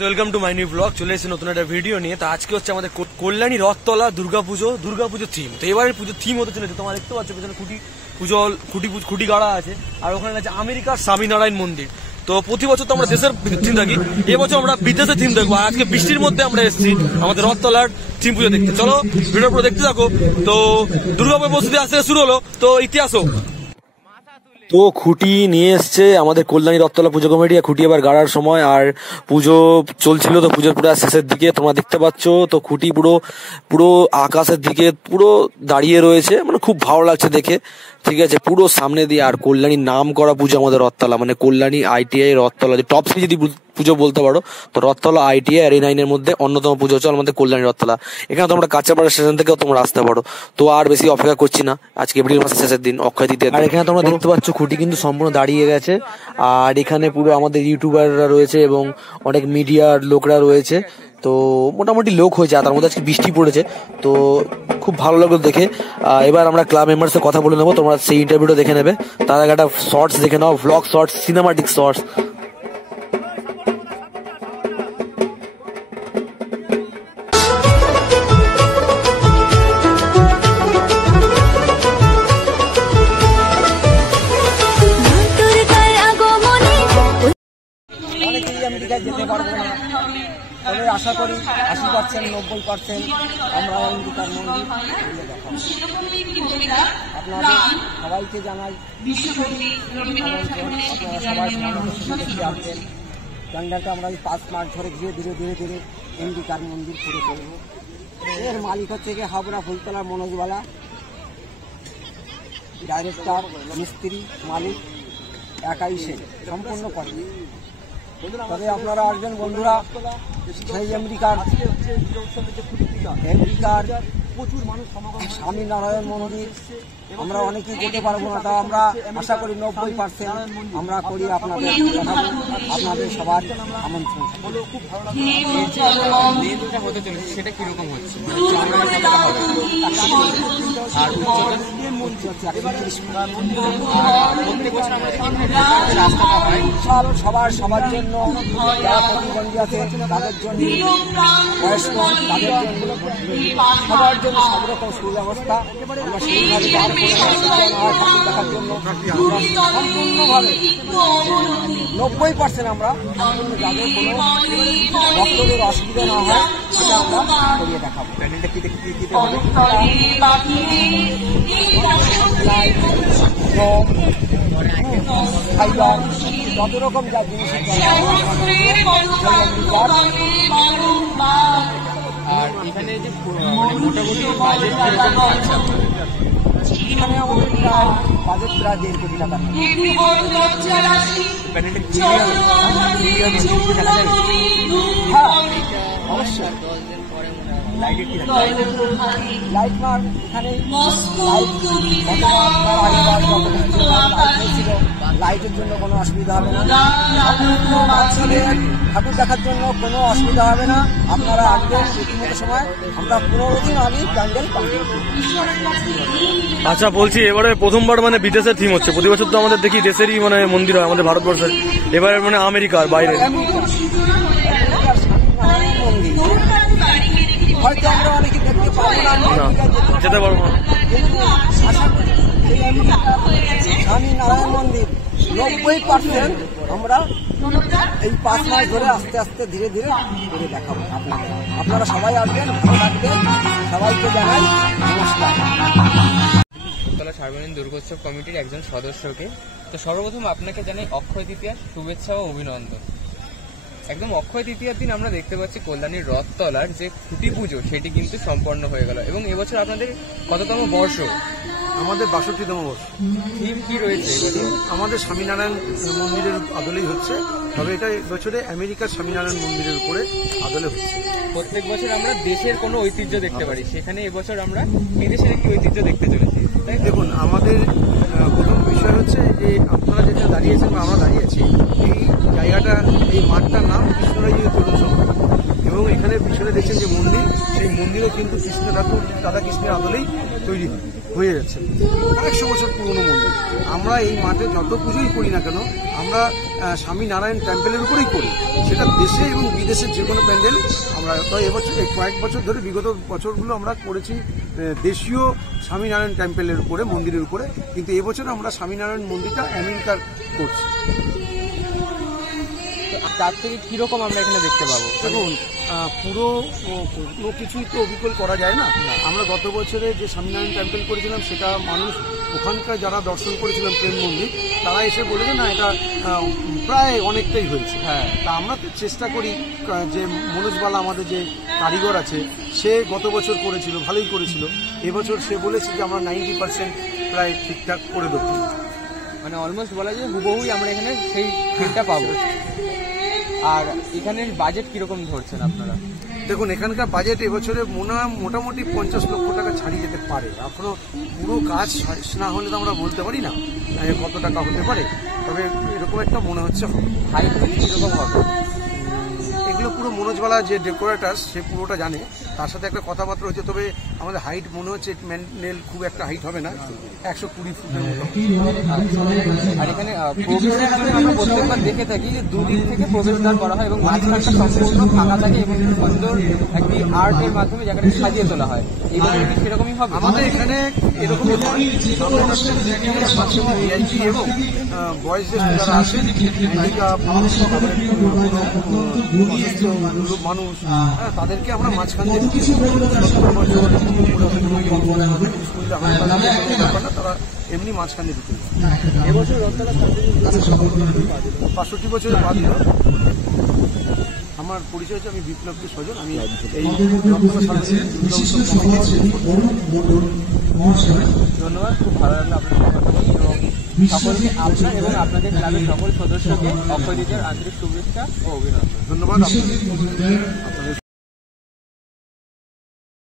Welcome to my new blog. চলে এসেছে নতুন একটা ভিডিও নিয়ে। তো আজকে হচ্ছে আমাদের কল্যাণী রথতলা দুর্গাপুজো থিম। তো এবারের পুজো থিম হতে চলেছে, তোমরা দেখতে পাচ্ছ পেছনে খুঁটি গাড়া আছে, আর ওখানে আছে আমেরিকার স্বামীনারায়ণ মন্দির। তো প্রতি বছর তো আমরা দেশের থিম থাকি, এবছর আমরা বিদেশের থিম দেখবো। আর আজকে বৃষ্টির মধ্যে আমরা এসেছি আমাদের রথতলার থিম পুজো দেখতে। চলো ভিডিও পুরো দেখতে থাকো। তো দুর্গাপুজো প্রস্তুতি আসতে শুরু হলো, তো ইতিহাস হোক। তো খুঁটি নিয়ে এসছে আমাদের কল্যাণী রথতলা পুজো কমিটি। খুঁটি এবার গাড়ার সময়, আর পুজো চলছিল, তো পুজোর পুরো শেষের দিকে তোমরা দেখতে পাচ্ছ। তো খুঁটি পুরো আকাশের দিকে পুরো দাঁড়িয়ে রয়েছে, মানে খুব ভালো লাগছে দেখে। ঠিক আছে, পুরো সামনে দিয়ে। আর কল্যাণীর নাম করা পুজো আমাদের রথতলা, মানে কল্যাণী ITI রথতলা, যে টপ 3 যদি পুজো বলতে পারো, তো রথতলা ITI আর A9 এর মধ্যে অন্যতম পুজো হচ্ছে আমাদের কল্যাণী রথতলা। এখানে তোমরা কাঁচাপাড়া স্টেশন থেকেও তোমরা আসতে পারো। তো আর বেশি অপেক্ষা করছি না, আজকে এপ্রিল মাসের শেষের দিন, অক্ষয় তৃতীয়া। আর এখানে তোমরা দেখতে পাচ্ছ খুঁটি কিন্তু সম্পূর্ণ দাঁড়িয়ে গেছে। আর এখানে পুরো আমাদের ইউটিউবাররা রয়েছে এবং অনেক মিডিয়ার লোকরা রয়েছে। তো মোটামুটি লোক হয়েছে, আর তার মধ্যে আজকে বৃষ্টি পড়েছে, তো খুব ভালো লাগলো দেখে। এবার আমরা ক্লাব মেম্বার্সের কথা বলে নেবো, তোমরা সেই ইন্টারভিউটা দেখে নেবে। তার আগে একটা শর্টস দেখে নাও, ভ্লগ শর্টস, সিনেমাটিক শর্টস। অনেকেই আমেরিকায় যেতে পারবো না, তবে আশা করি 80%, 90% আমরা আমেরিকার মন্দির দেখাবো। আপনাদের সবাইকে জানাই আপনারা সবাই দেখতে আসবেন। প্যান্ডেলটা আমরা 5 মাস ধরে ধীরে ধীরে আমেরিকার মন্দির পুরো করব। এর মালিক হচ্ছে গিয়ে হাবড়া ফুলতলা মনোজবালা, ডাইরেক্টর, মিস্ত্রি, মালিক একাই সে সম্পূর্ণ করে। তবে আপনারা আসবেন বন্ধুরা, সেই আমেরিকার প্রচুর মানুষ স্বামীনারায়ণ মন্দির আমরা অনেকেই যেতে পারবো না, তা আমরা আশা করি 90% আমরা করি আপনাদের দেখাবো। আপনাদের সবার আমন্ত্রণ। খুব ভালো লাগবে। সেটা কিরকম হচ্ছে? সবার জন্য, যারা প্রতিবন্ধী আছে তাদের জন্য, বয়স্ক তাদের জন্য, সবার জন্য সব রকম সুব্যবস্থা আমরা সেইভাবে দেখার জন্য সম্পূর্ণভাবে 90% আমরা সম্পূর্ণ যাদের কোনো ভক্তদের অসুবিধা না হয় সেটা আমরা করিয়ে দেখাবো। প্যান্ডেলটা কি দেখতে হবে? যত রকম যা জিনিস আর এখানে যে মোটামুটি বাজেট এখানে আমাদের বাজেট প্রায় 1.5 কোটি টাকা। হ্যাঁ অবশ্যই। লাইট মার এখানে লাইটের জন্য কোনো অসুবিধা হবে না, ঠাকুর দেখার জন্য কোনো অসুবিধা হবে না। আপনারা আসবেন রীতিমতো সময়, আমরা 15 দিন আগে প্যান্ডেল কমপ্লিট। আচ্ছা বলছি, এবারে প্রথমবার মানে বিদেশের থিম হচ্ছে। প্রতি বছর তো আমাদের দেখি দেশেরই মানে মন্দির হয় আমাদের ভারতবর্ষের, এবারে মানে আমেরিকার বাইরে। হয়তো আমরা অনেকে দেখতে পাবো না, যেতে পারবো না, কিন্তু আশা করি স্বামীনারায়ণ মন্দির 90% আমরা এই 5 মাস ধরে আস্তে আস্তে ধীরে ধীরে করে দেখাবো আপনাদের। আপনারা সবাই আসবেন, ভালো থাকবেন, সবাইকে জানাই নমস্কার। সার্বজনীন দুর্গোৎসব কমিটির একজন সদস্যকে। তো সর্বপ্রথম আপনাকে জানাই অক্ষয় তৃতীয়ার শুভেচ্ছা ও অভিনন্দন। একদম অক্ষয় তৃতীয়ার দিন আমরা দেখতে পাচ্ছি কল্যাণীর রথতলার যে খুঁটি পুজো সেটি কিন্তু সম্পন্ন হয়ে গেল, এবং এবছর আপনাদের কততম বর্ষ? আমাদের 62তম বর্ষ। থিম কি রয়েছে? আমাদের স্বামীনারায়ণ মন্দিরের আদলেই হচ্ছে, তবে এটা বছরে আমেরিকার স্বামীনারায়ণ মন্দিরের উপরে আদলে হচ্ছে। প্রত্যেক বছর আমরা দেশের কোনো ঐতিহ্য দেখতে পারি, সেখানে এবছর আমরা বিদেশের একটি ঐতিহ্য দেখতে চলেছি। দেখুন, আমাদের প্রথম বিষয় হচ্ছে যে আপনারা যেটা দাঁড়িয়েছেন বা আমরা দাঁড়িয়েছি, এই জায়গাটা, এই মাঠটার নাম কৃষ্ণরাজ তরুণ সংঘ, এবং এখানে পিছনে দেখছেন যে মন্দির, সেই মন্দিরও কিন্তু কৃষ্ণ ঠাকুর, রাধা কৃষ্ণের আদলেই তৈরি হয়ে যাচ্ছে। 100 বছর পুরনো মন্দির। আমরা এই মাঠে যত পুজোই করি না কেন, আমরা স্বামীনারায়ণ টেম্পলের উপরেই করি, সেটা দেশ দেশে এবং বিদেশের যে কোনো প্যান্ডেল আমরা তো এবছর এই কয়েক বছর ধরে বিগত বছরগুলো আমরা করেছি দেশীয় স্বামীনারায়ণ টেম্পেলের উপরে, মন্দিরের উপরে, কিন্তু এবছর আমরা স্বামীনারায়ণ মন্দিরটা আমেরিকার করছি। তার থেকে কিরকম আমরা এখানে দেখতে পাবো? দেখুন, পুরো কোনো কিছুই তো অবিকল করা যায় না। আমরা গত বছরে যে স্বামীনারায়ণ টেম্পল করেছিলাম সেটা মানুষ ওখানকার যারা দর্শন করেছিলাম প্রেম মন্দির, তারা এসে বলেছে না এটা প্রায় অনেকটাই হয়েছে। হ্যাঁ, তা আমরা তো চেষ্টা করি, যে মনোজবালা আমাদের যে কারিগর আছে সে গত বছর করেছিল, ভালোই করেছিল। এবছর সে বলেছে যে আমরা 90% প্রায় ঠিকঠাক করে দেবো। মানে অলমোস্ট বলা যায় হুবহুই আমরা এখানে সেই ফিলটা পাবো। আর এখানের বাজেট কিরকম ধরছেন আপনারা? দেখুন, এখানকার বাজেট এবছরে মোটামুটি 50 লক্ষ টাকা ছাড়িয়ে যেতে পারে। এখনো পুরো কাজ শেষ না হলে তো আমরা বলতে পারি না কত টাকা হতে পারে, তবে এরকম একটা মনে হচ্ছে হবে। হাইট কিরকম হবে? এগুলো পুরো মনোজবালা যে ডেকোরেটার সে পুরোটা জানে, তার সাথে একটা কথাবার্তা হচ্ছে। তবে আমাদের হাইট মনে হচ্ছে ম্যান্ডেল খুব একটা হাইট হবে না, 120 ফুটের মতো। আর এখানে প্রবেশের জন্য আমরা প্রত্যেকবার দেখে থাকি যে দুদিক থেকে প্রবেশদ্বার করা হয় এবং মাঝখানটা সম্পূর্ণ ফাঁকা থাকে এবং সুন্দর একটি আর্টের মাধ্যমে জায়গাটা সাজিয়ে তোলা হয়। এবার কি সেরকমই হবে? আমাদের এখানে এরকমই হয়। ভিআইপি এবং বয়েজদের যারা আসেন, হ্যান্ডিক্যাপ, মানুষ, তাদেরকে আমরা মাঝখান দিয়ে তারা এমনি মাঝখান দিয়ে ঢুকে। এবছর 65 বছরের বাদ। আমার পরিচয় হচ্ছে, আমি বিপ্লবকে স্বজন, আমি এই ধন্যবাদ, খুব ভালো লাগলো আপনার কথা বলে এবং সকলকে আপনার এবং আপনাদের ক্লাবের সকল সদস্যকে অক্ষয় তৃতীয়ার আন্তরিক শুভেচ্ছা ও অভিনন্দন। ধন্যবাদ আপনাদের।